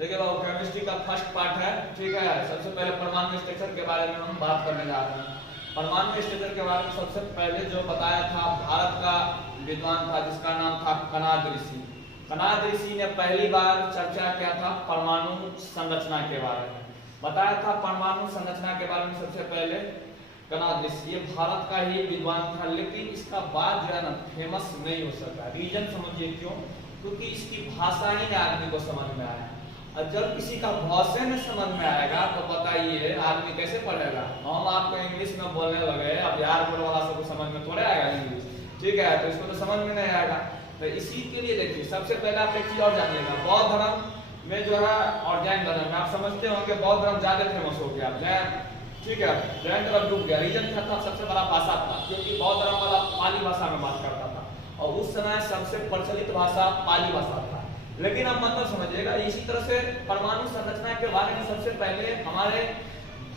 देखिए बाबू, केमिस्ट्री का first part है, ठीक है। सबसे पहले परमाणु स्ट्रक्चर के बारे में हम बात करने जा रहे हैं। परमाणु स्ट्रक्चर के बारे में सबसे पहले जो बताया था भारत का विद्वान था जिसका नाम था कणाद ऋषि। कणाद ऋषि ने पहली बार चर्चा किया था परमाणु संरचना के बारे में, बताया था परमाणु संरचना के बारे में सबसे पहले कणाद ऋषि। ये भारत का ही विद्वान था, लेकिन इसका बात जो है ना फेमस नहीं हो सका। रीजन समझिए क्यों? क्योंकि इसकी भाषा ही ना आदमी को समझ में आया। और जब किसी का भाषा में समझ में आएगा तो बताइए आदमी कैसे पढ़ेगा। हम आपको इंग्लिश में बोलने लगे, अब बिहार बोल वाला सबको समझ में थोड़े आएगा इंग्लिश, ठीक है, तो इसको तो समझ में नहीं आएगा। तो इसी के लिए देखिए, सबसे पहले आप एक चीज और जानिएगा, बौद्ध धर्म में जो है और जैन धर्म में आप समझते होंगे बौद्ध धर्म ज्यादा फेमस हो गया, जैन, ठीक है, जैन धर्म डूब गया। रीजन क्या था? सबसे बड़ा भाषा था, क्योंकि बौद्ध धर्म वाला पाली भाषा में बात करता था और उस समय सबसे प्रचलित भाषा पाली भाषा था। लेकिन अब मतलब समझिएगा, इसी तरह से परमाणु संरचना के बारे में सबसे पहले हमारे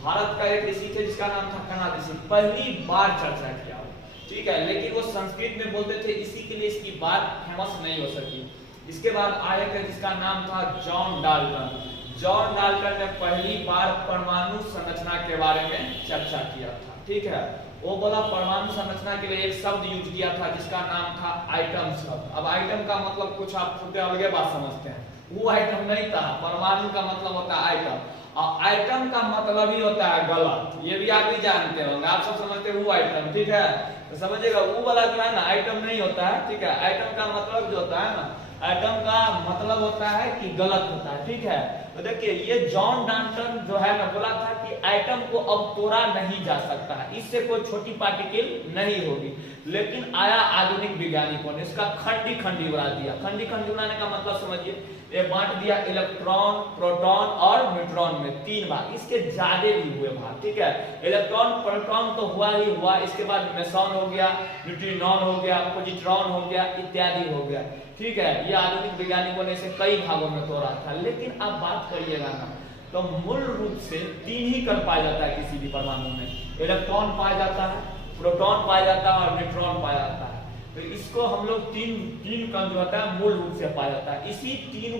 भारत का एक ऋषि थे जिसका नाम था कणाद ऋषि, पहली बार चर्चा किया, ठीक है। लेकिन वो संस्कृत में बोलते थे, इसी के लिए इसकी बात फेमस नहीं हो सकी। इसके बाद आए थे जिसका नाम था जॉन डाल्टन। जॉन डाल्टन ने पहली बार परमाणु संरचना के बारे में चर्चा किया था, ठीक है। वो बोला परमाणु संरचना के लिए एक शब्द यूज किया था जिसका नाम था आइटम शब्द। अब आइटम का मतलब कुछ आप छोटे अलग बात समझते हैं, वो आइटम नहीं था। परमाणु का मतलब होता है आइटम, और आइटम का मतलब ही होता है गलत। ये भी आप भी जानते होंगे, आप सब समझते हैं वो आइटम, ठीक है। तो समझिएगा वो वाला जो है ना आइटम नहीं होता है, ठीक है। आइटम का मतलब जो होता है ना, आइटम का मतलब होता है कि गलत होता है, ठीक है। तो देखिए ये जॉन डाल्टन जो है ना बोला था कि आइटम को अब तोड़ा नहीं जा सकता है, इससे कोई छोटी पार्टिकल नहीं होगी। लेकिन आया आधुनिक वैज्ञानिकों ने इसका खंडी खंडी बना दिया। खंडी खंडी बनाने का मतलब समझिए, ये बांट दिया इलेक्ट्रॉन, प्रोटॉन और न्यूट्रॉन में, तीन भाग, इसके ज्यादा भी हुए भाग, ठीक है। इलेक्ट्रॉन प्रोटॉन तो हुआ ही हुआ, इसके बाद मेसॉन हो गया, न्यूट्रिनॉन हो गया, पॉजिट्रॉन हो गया, इत्यादि हो गया, ठीक है। ये आधुनिक वैज्ञानिकों ने इसे कई भागों में तोड़ा था। लेकिन अब बात करिएगा ना तो मूल रूप से तीन ही कण पाया जाता है किसी भी परमाणु में, इलेक्ट्रॉन पाया जाता है, प्रोटॉन पाया जाता है और न्यूट्रॉन पाया जाता है। तो इसको हम लोग तीन कण जो होता है मूल रूप से पाया जाता है। इसी तीन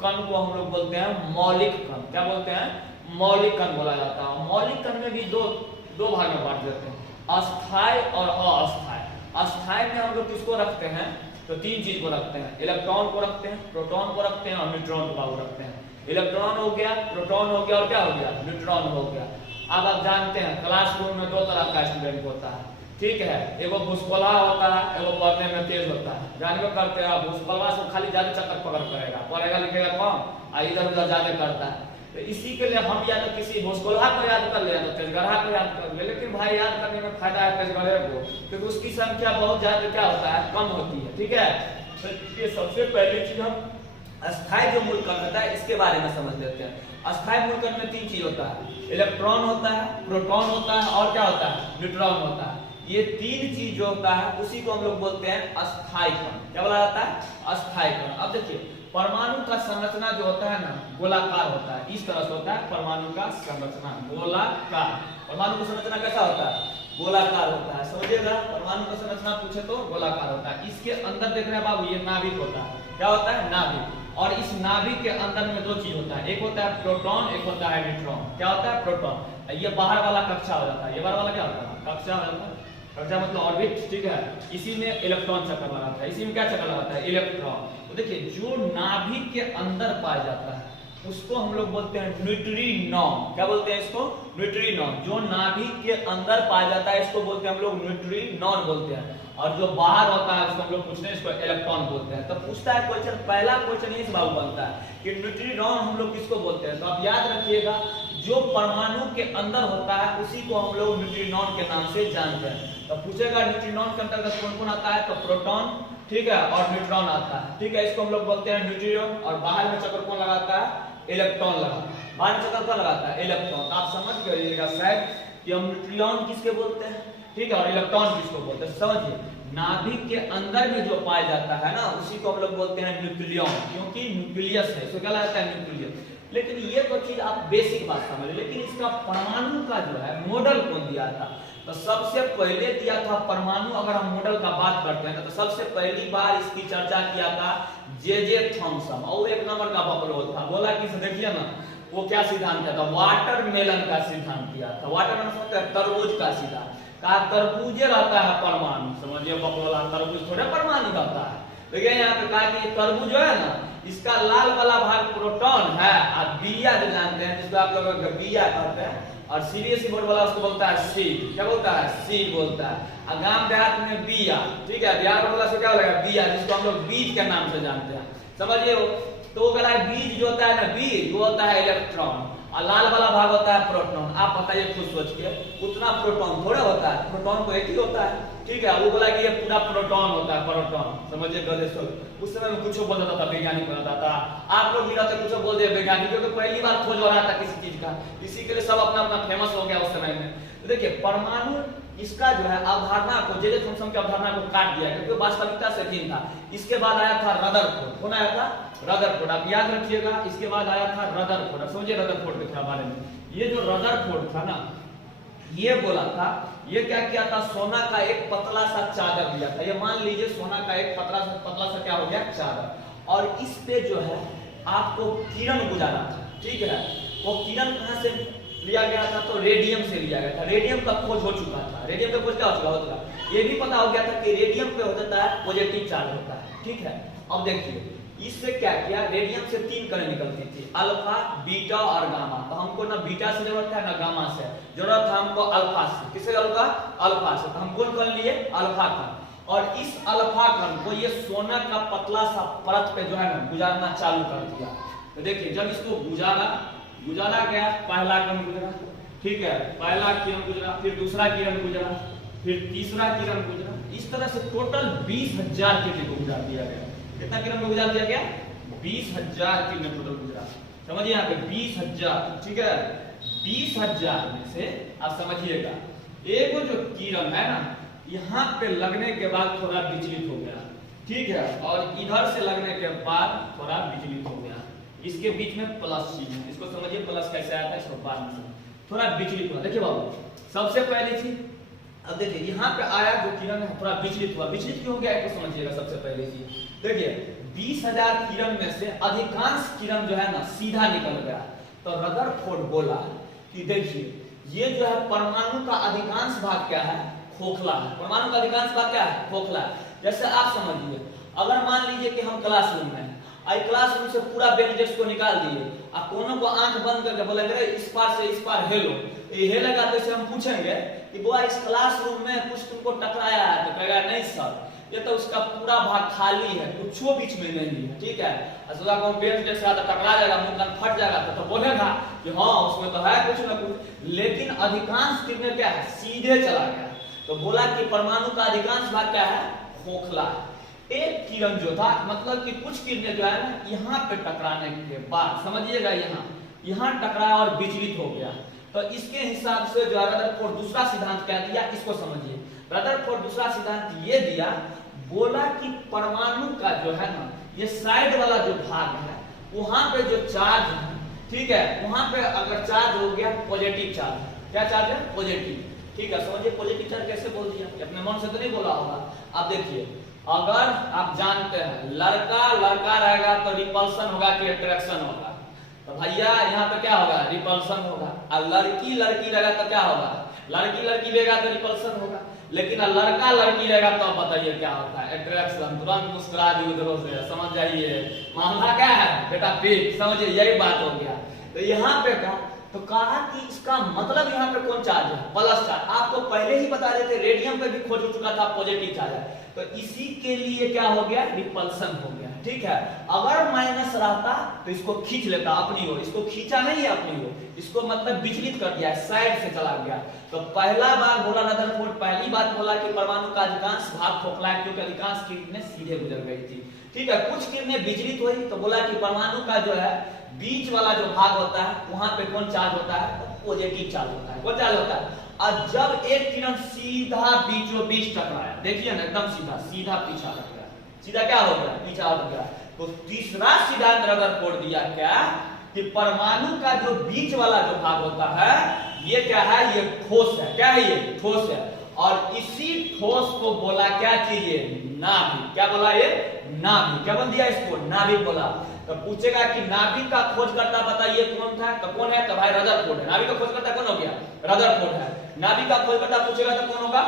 कण को हम लोग बोलते हैं मौलिक कण। क्या बोलते हैं? मौलिक कण बोला जाता है। मौलिक कण में भी दो भाग में बांट देते हैं, अस्थायी और अस्थायी। अस्थायी में हम लोग किसको रखते हैं? तो तीन चीज को रखते हैं, इलेक्ट्रॉन को रखते हैं, प्रोटॉन को रखते हैं और न्यूट्रॉन को रखते हैं। इलेक्ट्रॉन हो गया, प्रोटॉन हो गया और क्या हो गया? न्यूट्रॉन हो गया। अब आप जानते हैं क्लासरूम में दो तरह का स्टूडेंट होता है, ठीक है। एगो भूसकोला होता है, एगो पढ़ने में तेज होता है। जानबे करते हैं भूसकोला से खाली ज्यादा चक्कर पकड़ करेगा, पढ़ेगा लिखेगा कम, इधर उधर ज्यादा करता है। तो इसी के लिए हम या तो किसी भूसकोला को याद कर ले या तो तेजगढ़ा को याद कर ले। लेकिन भाई याद करने में फायदा है तेजगढ़े को, क्योंकि उसकी संख्या बहुत ज्यादा क्या होता है? कम होती है, ठीक है। तो ये सबसे पहली चीज हम अस्थायी जो मूल कण होता है इसके बारे में समझ लेते हैं। अस्थायी मूल कण में तीन चीज होता है, इलेक्ट्रॉन होता है, प्रोटॉन होता है और क्या होता है? न्यूट्रॉन होता है। ये तीन चीज जो होता है उसी को हम लोग बोलते हैं अस्थायी कण। क्या बोला जाता है? अस्थायी कण। अब देखिए परमाणु का संरचना जो होता है ना गोलाकार होता है, इस तरह से होता है परमाणु का संरचना, गोलाकार। परमाणु का संरचना कैसा होता है? गोलाकार होता है। समझिएगा, परमाणु का संरचना पूछे तो गोलाकार होता है। इसके अंदर देख रहे हैं बाबू, ये नाभिक होता है। क्या होता है? नाभिक। और इस नाभिक के अंदर में दो चीज होता है, एक होता है प्रोटॉन, एक होता है न्यूट्रॉन। क्या होता है? प्रोटॉन। ये बाहर वाला कक्षा हो जाता है, ये बाहर वाला क्या होता है? कक्षा हो जाता है। कक्षा मतलब ऑर्बिट, ठीक है। इसी में इलेक्ट्रॉन चक्कर लगाता है, इसी में क्या चक्कर लगाता है? इलेक्ट्रॉन। तो देखिए जो नाभिक के अंदर पाया जाता है उसको हम लोग बोलते हैं न्यूट्रिनॉन। क्या बोलते हैं इसको? न्यूट्रिनॉन। जो नाभिक के अंदर पाया जाता है इसको बोलते हैं हम लोग न्यूट्रिनॉन बोलते हैं, और जो बाहर होता है उसको हम लोग पूछते हैं इसको इलेक्ट्रॉन बोलते हैं। तो पूछता है क्वेश्चन, पहला क्वेश्चन इस बाबू बनता है कि न्यूट्रिनॉन हम लोग किसको बोलते हैं? तो आप याद रखिएगा, जो परमाणु के अंदर होता है उसी को हम लोग न्यूट्रिनॉन के नाम से जानते हैं। तो पूछेगा न्यूट्रिनॉन के अंतर्गत कौन कौन आता है? तो प्रोटॉन, ठीक है, और न्यूट्रॉन आता है, ठीक है। इसको हम लोग बोलते हैं न्यूट्रिनॉन। और बाहर में चक्कर कौन लगाता है? इलेक्ट्रॉन लगाता है। बाहर में चक्कर कौन लगाता है? इलेक्ट्रॉन। तो आप समझ गइएगा शायद कि हम न्यूट्रिनॉन किसके बोलते हैं, ठीक है, और इलेक्ट्रॉन किसको बोलते हैं। समझिए, नाभिक के अंदर में जो पाया जाता है ना उसी को हम लोग बोलते हैं न्यूक्लियन, क्योंकि न्यूक्लियस है, इसको क्या लगता है? न्यूक्लियस। लेकिन ये तो चीज आप बेसिक बात समझ, लेकिन इसका परमाणु का जो है मॉडल कौन दिया था? तो सबसे पहले दिया था परमाणु। अगर हम मॉडल का बात करते हैं तो सबसे पहली बार इसकी चर्चा किया था जे थॉमसन, और एक नंबर का बकलोल था। बोला कि देखिए ना वो क्या सिद्धांत किया था, वाटरमेलन का सिद्धांत किया था। वाटरमेलन होता है तरबूज का सिद्धांत, कहा तरबूजे रहता है परमाणु, समझिए बकलोला, तरबूज थोड़े परमाणु रहता है। देखिए यहाँ पे कहा कि तरबूज जो है ना, इसका लाल वाला भाग प्रोटॉन है, और बिया जो जानते हैं जिसको आप लोग बिया कहते हैं, और सीबीएसई बोर्ड वाला उसको बोलता है सीड। क्या बोलता है? सीड बोलता है। और गांव देहात में बिया, ठीक है, बिहार बोर्ड वाला से क्या बोलेगा? बिया, जिसको हम लोग बीज के नाम से जानते हैं, समझिए। तो वो कहला है बीज जो होता है ना, बीज वो होता है इलेक्ट्रॉन, और लाल वाला भाग होता है प्रोटॉन। आप बताइए खुद सोच के, उतना प्रोटॉन थोड़ा होता है, प्रोटॉन तो एक ही होता है, ठीक है। वो बोला कि ये पूरा प्रोटॉन होता है, प्रोटॉन, समझिए गधे सब। उस समय में कुछ बोल देता था, वैज्ञानिक बनाता था। आप लोग भी रहते कुछ बोल दिए वैज्ञानिक, क्योंकि पहली बार खोज हो रहा था किसी चीज का, इसी के लिए सब अपना अपना फेमस हो गया उस समय में। तो देखिए परमाणु इसका जो है अवधारणा को, जे थॉमसन की अवधारणा को काट दिया, क्योंकि वास्तविकता से भिन्न था। इसके बाद आया था रदरफोर्ड। कौन आया था? रदरफोर्ड। आप याद रखिएगा, इसके बाद आया था रदरफोर्ड। समझिए रदरफोर्ड के बारे में, ये जो रदरफोर्ड था ना, ये बोला था, ये क्या किया था, सोना का एक पतला सा चादर दिया था। ये मान लीजिए सोना का एक पतला सा क्या हो गया, चादर, और इस पे जो है आपको किरण गुजारा था, ठीक है। वो किरण कहां से लिया गया था? तो रेडियम से लिया गया था। रेडियम का खोज हो चुका था। रेडियम का खोज क्या हो चुका होता है, ये भी पता हो गया था कि रेडियम पे हो जाता है पॉजिटिव चार्ज होता है, ठीक है। अब देखिए इससे क्या किया, रेडियम से 3 कण निकलती थी, अल्फा, बीटा और गामा। तो हमको ना बीटा से जरूरत है ना गामा से, जरूरत है हमको अल्फा से। किससे जरूरत है? अल्फा से। तो हम कौन कण लिए? अल्फा कण। और इस अल्फा कण को ये सोना का पतला सा परत पे जो है ना गुजारना चालू कर दिया। तो देखिए जब इसको गुजारा गया, पहला कण गुजरा, ठीक है, पहला किरण गुजरा, फिर दूसरा किरण गुजरा, फिर तीसरा किरण गुजरा। इस तरह से टोटल 20,000 किरण को गुजार दिया गया। कितना किरण को गुजार दिया गया? 20,000 किरण टोटल गुजरा। समझिए यहाँ पे 20,000, ठीक है। 20,000 में से आप समझिएगा एक जो किरण है ना, यहाँ पे लगने के बाद थोड़ा विचलित हो गया, ठीक है, और इधर से लगने के बाद थोड़ा विचलित हो गया। इसके बीच में प्लस चिन्ह है, इसको समझिए प्लस कैसे आया था, इसको बाद में थोड़ा विचलित हुआ। देखिए बाबू, सबसे पहली चीज, अब देखिए यहाँ पे आया जो किरण है थोड़ा विचलित हुआ। विचलित क्यों हो गया इसको समझिएगा। सबसे पहली चीज देखिए, 20,000 किरण में से अधिकांश किरण जो है ना सीधा निकल गया। तो रदरफोर्ड बोला कि देखिए ये जो है परमाणु का अधिकांश भाग क्या है, खोखला है। परमाणु का अधिकांश भाग क्या है, खोखला है। जैसे आप समझिए, अगर मान लीजिए कि हम क्लासरूम में, आई क्लासरूम से पूरा बेंच डेस्क को निकाल दिए, आप कोनों को आंख बंद करके बोले इस पार से इस पार हेलो, ये हेलेगा तो इसे हम पूछेंगे कि बुआ इस क्लासरूम में कुछ तुमको टकराया है, तो कहेगा नहीं सर, ये तो उसका पूरा भाग खाली है, कुछ बीच में नहीं है, ठीक है। असला को बेंच डेस्क से टकरा जाएगा, मुंह कान फट जाएगा, तो बोलेगा कि हाँ उसमें तो है कुछ ना कुछ। लेकिन अधिकांश किरण क्या है, सीधे चला गया। तो बोला कि परमाणु का अधिकांश भाग क्या है, खोखला है। एक किरण जो था, मतलब कि कुछ किरणें जो है ना यहाँ पे टकराने के बाद, समझिएगा यहाँ टकराया और विचलित हो गया। तो इसके हिसाब से जो रदरफोर्ड दूसरा सिद्धांत क्या दिया, इसको समझिए। रदरफोर्ड दूसरा सिद्धांत ये दिया, बोला कि परमाणु का जो है ना ये साइड वाला जो भाग है, वहां पे जो चार्ज है, ठीक है, वहां पे अगर चार्ज हो गया पॉजिटिव चार्ज, क्या चार्ज है, पॉजिटिव, ठीक है। समझिए पॉजिटिव चार्ज कैसे बोल दिया, अपने मन से तो नहीं बोला होगा। आप देखिए, अगर आप जानते हैं लड़का रहेगा तो रिपल्सन होगा कि अट्रैक्शन होगा, तो भैया यहाँ पे क्या होगा, रिपल्सन होगा। और लड़की रहेगा तो क्या होगा, लड़की रहेगा तो रिपल्सन होगा। लेकिन लड़का रहेगा तो आप बताइए क्या होता है, अट्रैक्शन। तुरंत मुस्कुरा दी उधरों से, समझ जाइए मामला क्या है बेटा, पीठ, समझिए यही बात हो गया। तो यहाँ पे तो कहा कि इसका मतलब यहाँ पे कौन चार्ज है, प्लस चार्ज। आपको पहले ही बता देते, रेडियम पे भी खोज हो चुका था पॉजिटिव चार्ज है। तो इसी के लिए क्या हो गया, रिपल्सन हो गया, ठीक है। अगर माइनस रहता तो इसको खींच लेता अपनी ओर, इसको खींचा नहीं अपनी ओर, इसको मतलब विचलित कर दिया, साइड से चला गया। तो पहला बार बोला रदरफोर्ड, पहली बात बोला कि परमाणु का अधिकांश भाग खोखला है, क्योंकि अधिकांश किरणें सीधे गुजर गई थी, ठीक है। कुछ किरणें विचलित हुई, तो बोला कि परमाणु का जो है बीच वाला जो भाग होता है वहां पे कौन चार्ज होता है, पॉजिटिव चार्ज होता है। कौन चार्ज होता है? और जब एक किरण सीधा बीचों बीच टकराया, देखिए ना एकदम सीधा पीछा हट गया, सीधा क्या हो गया, पीछा हट गया। तो तीसरा सिद्धांत रदरफोर्ड दिया क्या, कि परमाणु का जो बीच वाला जो भाग होता है ये क्या है, ये ठोस है। क्या है ये, ठोस है। और इसी ठोस को बोला क्या चीज है? नाभिक। क्या बोला ये? नाभिक। क्या बोल दिया इसको? नाभिक बोला। तो पूछेगा कि नाभिक का खोजकर्ता बताइए कौन था? तो कौन है? तो भाई रदरफोर्ड है। नाभिक का खोजकर्ता कौन हो गया? रदरफोर्ड है। नाभिक का खोजकर्ता पूछेगा तो कौन होगा?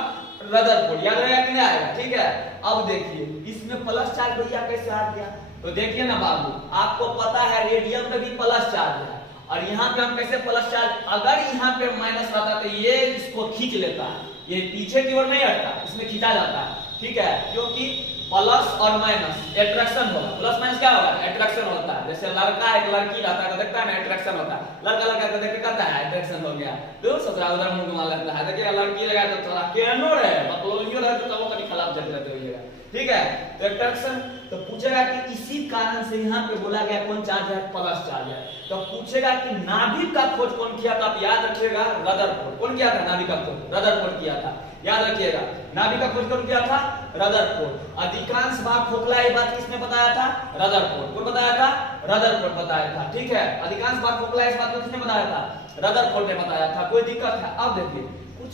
रदरफोर्ड। याद रहेगा कि नहीं आएगा? ठीक है। अब देखिए इसमें प्लस चार्ज भैया कैसे आ गया? तो देखिए ना बाबू, आपको पता है रेडियम में भी प्लस चार्ज है, और यहाँ पे हम कैसे प्लस चार्ज, अगर यहाँ पे माइनस रहता तो ये इसको खींच लेता है, ये पीछे की ओर नहीं हटता, इसमें खींचा जाता है। ठीक है, क्योंकि प्लस और माइनस अट्रैक्शन होगा। प्लस माइनस क्या होगा? अट्रैक्शन होता है। जैसे लड़का एक लड़की रहता है तो देखता है ना, अट्रैक्शन होता है। लड़का लड़का को देख के करता है, अट्रैक्शन हो गया। तो ससुरा उधर मुंह घुमा लेता है। देखिए लड़की लगा तो थोड़ा केनो रहे, बकलोलियो रहे तो वो कभी खराब जल जाते होइएगा। ठीक है, तो अट्रैक्शन। तो पूछेगा कि इसी कारण से यहाँ पे बोला गया कौन चार्ज है? प्लस चार्ज है। तो पूछेगा कि नाभिक का खोज कौन किया था? आप याद रखिएगा, रदरफोर्ड। कौन किया था नाभिक का खोज? रदरफोर्ड किया था। याद रखिएगा, नाभिक का खोज कौन किया था? रदरफोर्ड। अधिकांश भाग खोखला ये बात किसने बताया था? रदरफोर्ड। कौन बताया था? रदरफोर्ड बताया था। ठीक है, अधिकांश भाग खोखला इस बात को किसने बताया था? रदरफोर्ड ने बताया था। कोई दिक्कत है? अब देखिए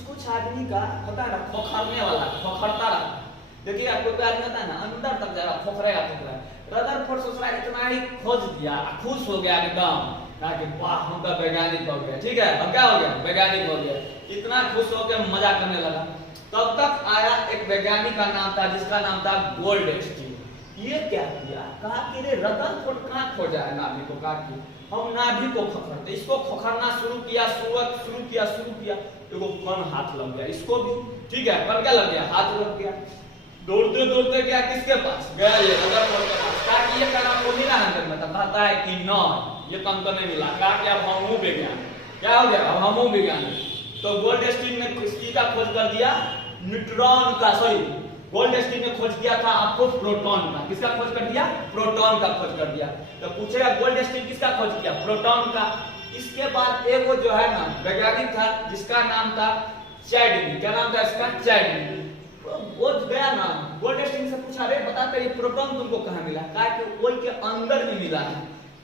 कुछ आदमी का होता है ना खोखरने वाला, खोखरता रहता। देखिए कोई आदमी होता है ना अंदर तक जाएगा, खोखरेगा खोखरा। रदरफोर्ड सोच रहा है इतना ही खोज दिया, खुश हो गया एकदम, कहा कि वाह हम तो वैज्ञानिक हो गए। ठीक है, अब क्या हो गया? वैज्ञानिक हो गया। इतना खुश होकर मजा करने लगा। तब तक आया एक वैज्ञानिक का नाम था, जिसका नाम था गोल्डस्टीन। ये क्या किया? कहा कि रे रदरफोर्ड कहाँ खोजा है नाभिक को? कहा कि हम नाभिक को खोखरते। इसको खोखरना शुरू किया, शुरू किया। एगो कन हाथ लग गया इसको भी। ठीक है, कन क्या लग गया? हाथ लग गया। दौड़ते दौड़ते क्या किसके पास गया? ये रदरफोर्ड के पास। कहा कि ये काम को मिला अंदर में? तब कहता है कि नहीं, ये काम तो नहीं मिला। कहा कि अब हम हूँ वैज्ञानिक। क्या हो गया? अब हम हूँ वैज्ञानिक। तो गोल्डस्टीन ने किसकी का खोज कर दिया? न्यूट्रॉन का। सॉरी, गोल्डस्टीन ने खोज किया था आपको प्रोटॉन का। किसका खोज कर दिया? प्रोटॉन का खोज कर दिया। तो पूछेगा गोल्डस्टीन किसका खोज किया? प्रोटॉन का। इसके बाद एक वो जो है ना वैज्ञानिक था, जिसका नाम था चैडविक। क्या नाम था इसका? चैडविक। वो गया ना गोल्डस्टीन से पूछा, रे बता ये प्रोटॉन तुमको कहाँ मिला? कहा कि ओल के अंदर में मिला है।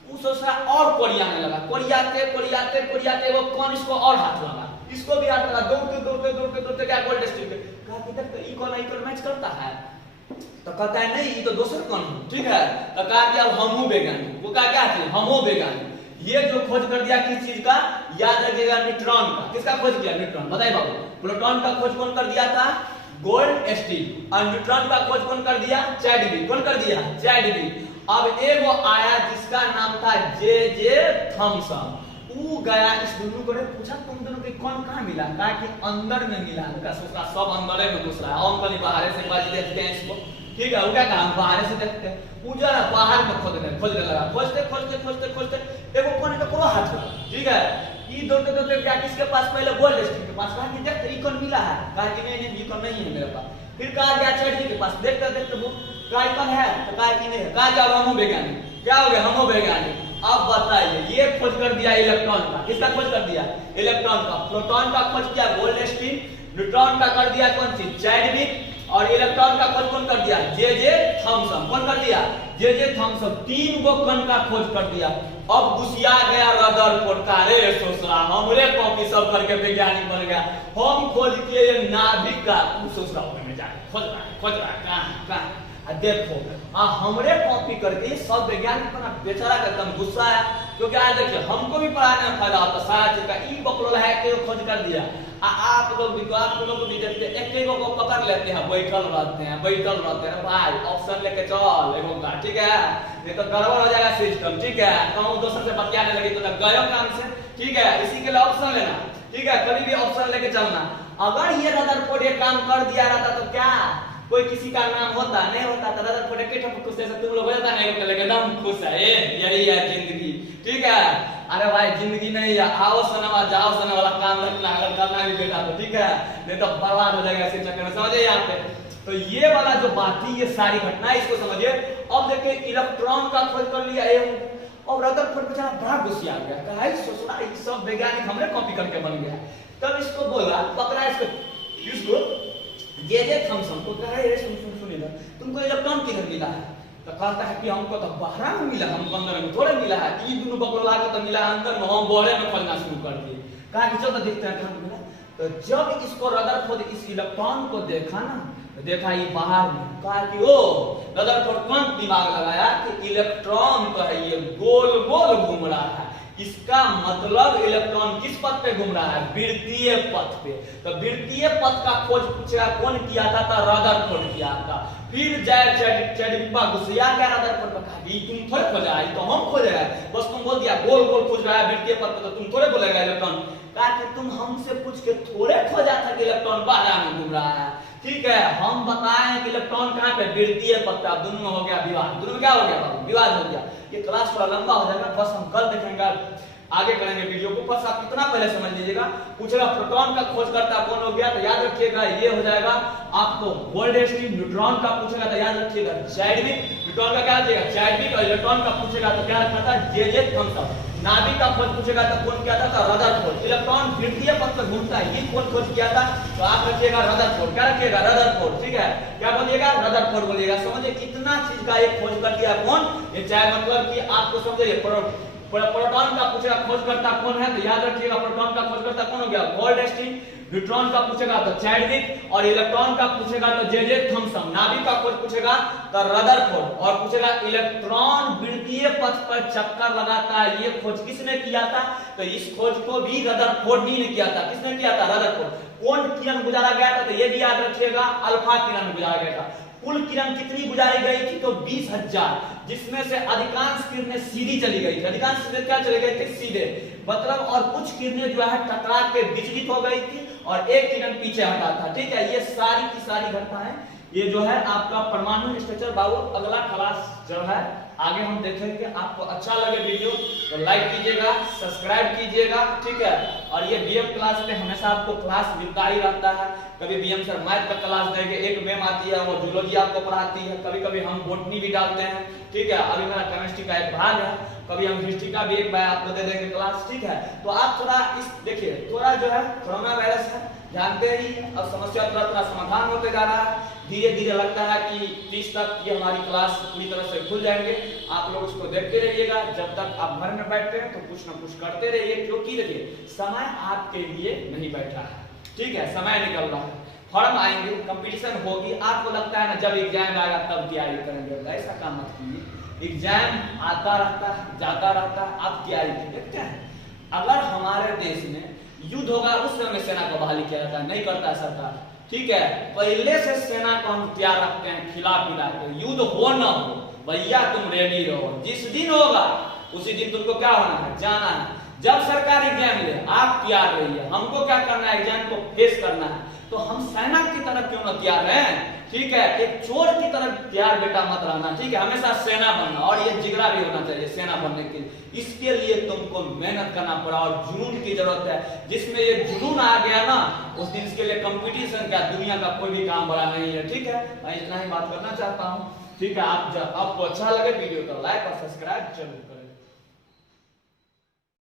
उस और कोरियाने लगा। कोरियाते वो कौन इसको और हाथ लगा, इसको भी हाथ लगा। दौड़ते क्या गोल्डस्टीन पे कहा कि देख तो इको मैच करता है। तो कहता है नहीं, ये तो दूसरा कौन है। ठीक है, तो कहा कि अब हम वैज्ञानिक। वो कहा क्या थे? हम वैज्ञानिक। ये जो खोज कर दिया किस चीज का? याद रखिएगा, न्यूट्रॉन का। किसका खोज किया? न्यूट्रॉन। बताइए बाबू, प्रोटॉन का खोज कौन कर दिया था? गोल्डस्टीन। और न्यूट्रॉन का खोज कौन कर दिया? चैडविक। कौन कर दिया? चैडविक। अब एक वो आया जिसका नाम था जे थॉमसन। वो गया इस दोनों को पूछा, तुम दोनों के कौन कहाँ मिला? कहा कि अंदर में मिला। उसका सब अंदर में घुस रहा है, हम कहीं बाहर से बाजी देखते हैं इसको। ठीक है, वो क्या कहा? बाहर से देखते हैं। वो जो है बाहर में खोजने लगा। खोजते एगो कोने का पूरा हाथ लगा। ठीक है, ये दौड़ते क्या किसके पास? पहले गोल्डस्टीन के पास। कहा कि देख ये कौन मिला है? कहा कि नहीं ये कौन नहीं है मेरे पास। फिर कहा गया चैडविक के पास। देखते वो कौन है? तो कहा कि नहीं है। कहा कि अब हम वैज्ञानिक। क्या हो गया? हम वैज्ञानिक। अब बताइए, ये खोज कर दिया इलेक्ट्रॉन का। किसका खोज कर दिया? इलेक्ट्रॉन का। प्रोटॉन का खोज किया गोल्डस्टीन। न्यूट्रॉन का कर दिया कौन चीज? चैडविक। और इलेक्ट्रॉन का खोज कौन कर दिया? J Thomson. कौन कर दिया? J Thomson. 3 गो कण का खोज कर दिया। अब घुसिया गया रदरफोर्ड का। रे सोचरा हमरे कॉपी सब करके वैज्ञानिक बन गया। हम खोज किए ये नाभिक का। सोचरा में जाके खोज रहा कहाँ। देखो हमरे कॉपी करके सब वैज्ञानिक बना। बेचारा का एकदम गुस्सा आया, क्योंकि आज देखिए हमको भी पढ़ाने में फायदा होता। सारा चीज का ई बकलोल है कि खोज कर दिया। आप लोग भी देखते एक को पकड़ लेते हैं, बैठल रहते हैं। भाई ऑप्शन लेके चल एगो का। ठीक है, नहीं तो गड़बड़ हो जाएगा सिस्टम। ठीक है, कहूँ दोसर से बतियाने लगी तो गयो काम से। ठीक है, इसी के लिए ऑप्शन लेना। ठीक है, कभी भी ऑप्शन लेके चलना। अगर ये रदरफोर्ड ये काम कर दिया रहता तो क्या कोई किसी का नाम होता? नहीं होता। तो रदरफोर्ड के खुश से तुम लोग हो जाता नहीं, एकदम खुश है, यही है जिंदगी। ठीक है, अरे भाई जिंदगी नहीं है, आओ सनवा जाओ सनवा वाला काम रखना अगर करना भी बेटा तो। ठीक है, नहीं तो बर्बाद हो जाएगा इसी चक्कर में। समझे यहाँ पे? तो ये वाला जो बात थी, ये सारी घटना इसको समझिए। अब देखिए इलेक्ट्रॉन का खोज कर लिया और रदरफोर्ड बेचारा बड़ा गुस्सा आ गया। कहा सोचना सब वैज्ञानिक हमने कॉपी करके बन गया। तब इसको बोला, पकड़ा इसको जे थॉमसन को। कहा सुन इधर, तुमको इलेक्ट्रॉन किधर मिला है? तो कहता है कि हमको तो बाहर में मिला, हमको अंदर में थोड़े मिला है। ये दोनों बकलोला को तो मिला अंदर में, हम बहरे में खोजना शुरू कर दिए। कहा कि चलो देखते हैं कहाँ मिला। तो जब इसको रदरफोर्ड इस इलेक्ट्रॉन को देखा ना, तो देखा ये बाहर में, कहा कि ओ रदरफोर्ड कौन दिमाग लगाया कि इलेक्ट्रॉन तो है ये गोल गोल घूम रहा है, इसका मतलब इलेक्ट्रॉन किस पथ पे घूम रहा है, वृत्तीय पथ पे। तो वृत्तीय पथ का खोज पूछेगा कौन किया था, तो रदरफोर्ड किया था। फिर चैडविक घुसिया क्या रदरफोर्ड पर, कहा तुम थोड़े खोजा है, तो हम खोजे है, बस तुम बोल दिया गोल गोल खोज रहा है वृत्तीय पथ पे, तो तुम थोड़े बोलेगा इलेक्ट्रॉन। कहा कि तुम हमसे पूछ के थोड़े खोजा था कि इलेक्ट्रॉन बाहर में घूम रहा है, ठीक है, हम बताएं कि इलेक्ट्रॉन कहां पे, वृत्तीय पथ पे। दोनों में हो गया विवाद, दोनों में क्या हो गया बाबू, विवाद हो गया। ये क्लास थोड़ा लंबा हो जाएगा, बस हम कल देखेंगे, आगे करेंगे वीडियो को, बस आप इतना पहले समझ लीजिएगा। पूछेगा प्रोटॉन का खोजकर्ता कौन हो गया, तो याद रखिएगा ये हो जाएगा आपको गोल्डस्टीन। न्यूट्रॉन का पूछेगा तो याद रखिएगा चैडविक, न्यूट्रॉन का क्या दिएगा चैडविक, और इलेक्ट्रॉन का पूछेगा तो क्या रखना था, जे थॉमसन। नाभिक का खोज पूछेगा तो कौन किया था, तो रदरफोर्ड। इलेक्ट्रॉन वृत्तीय पथ पर घूमता है, ये कौन खोज किया था, तो आप रखिएगा रदरफोर्ड। क्या रखिएगा, रदरफोर्ड, ठीक है, क्या बोलिएगा, रदरफोर्ड बोलिएगा। समझिए कितना चीज का एक खोज कर दिया कौन, ये चाहे मतलब कि आपको समझिए प्रोटॉन का पूछेगा खोजकर्ता कौन है, तो याद रखिएगा प्रोटॉन का खोजकर्ता कौन हो गया, गोल्डस्टीन। न्यूट्रॉन का पूछेगा तो चैडविक, और इलेक्ट्रॉन का पूछेगा तो जे थॉमसन। नाभिक का खोज पूछेगा तो रदरफोर्ड, और पूछेगा इलेक्ट्रॉन वृत्तीय पथ पर चक्कर लगाता है, ये खोज किसने किया था, तो इस खोज को भी रदरफोर्ड ने किया था। किसने किया था, रदरफोर्ड। कौन किरण गुजारा गया था, तो ये भी याद रखिएगा अल्फा किरण गुजारा गया था। कुल किरण कितनी गुजारी गई थी, तो 20,000, जिसमें से अधिकांश किरणें सीधी चली गई थी। अधिकांश किरणें क्या चली गई थी, सीधे, मतलब, और कुछ किरणें जो है टकरा के विचलित हो गई थी, और एक किरण पीछे हटा था, ठीक है। ये सारी की सारी घटनाएं, ये जो है आपका परमाणु स्ट्रक्चर। बाबू अगला क्लास जो है आगे हम देखेंगे। आपको अच्छा लगे वीडियो तो लाइक कीजिएगा, सब्सक्राइब कीजिएगा, ठीक है। और ये बीएम क्लास में हमेशा आपको क्लास मिलता ही रहता है। कभी बीएम सर मैथ का क्लास देंगे, एक मैम आती है वो जूलॉजी आपको पढ़ाती है, कभी कभी हम बॉटनी भी डालते हैं, ठीक है। अभी मेरा केमिस्ट्री का एक भाग है, कभी हम हिस्ट्री का भी एक बार आपको दे देंगे क्लास, ठीक है। तो आप थोड़ा इस देखिए, थोड़ा जो है कोरोना वायरस है, जानते ही, अब समस्या थोड़ा समाधान होते जा रहा है। धीरे धीरे लगता है कि 30 तक ये हमारी क्लास पूरी तरह से खुल जाएंगे। आप लोग उसको देखते रहिएगा, जब तक आप घर में बैठते हैं तो कुछ ना कुछ करते रहिए, क्योंकि देखिए समय आपके लिए नहीं बैठा है, ठीक है, समय निकल रहा है। फॉर्म आएंगे, कंपटीशन होगी, आपको लगता है ना जब एग्जाम आएगा तब तैयारी करेंगे, ऐसा काम मत कीजिए। एग्जाम आता रहता है, जाता रहता है, आप तैयारी कीजिए। क्या है, अगर हमारे देश में युद्ध होगा उस समय सेना को बहाली किया जाता है, नहीं करता है सरकार, ठीक है। पहले से सेना को हम तैयार रखते हैं, खिला पिला के, युद्ध हो न हो भैया तुम रेडी रहो, जिस दिन होगा उसी दिन तुमको क्या होना है, जाना है। जब सरकार एग्जाम ले आप तैयार रहिए, हमको क्या करना है, एग्जाम को फेस करना है, तो हम सेना की तरफ क्यों न तैयार हैं, ठीक है। एक चोर की तरफ तैयार बेटा मत रहना, ठीक है, हमेशा सेना बनना, और ये जिगरा भी होना चाहिए सेना बनने के लिए। इसके लिए तुमको मेहनत करना पड़ा और जुनून की जरूरत है। जिसमें ये जुनून आ गया ना, उस दिन इसके लिए कंपटीशन क्या, दुनिया का कोई भी काम बड़ा नहीं है, ठीक है। मैं इतना ही बात करना चाहता हूँ, ठीक है। आप जब आपको अच्छा लगे वीडियो तो लाइक और सब्सक्राइब जरूर करें।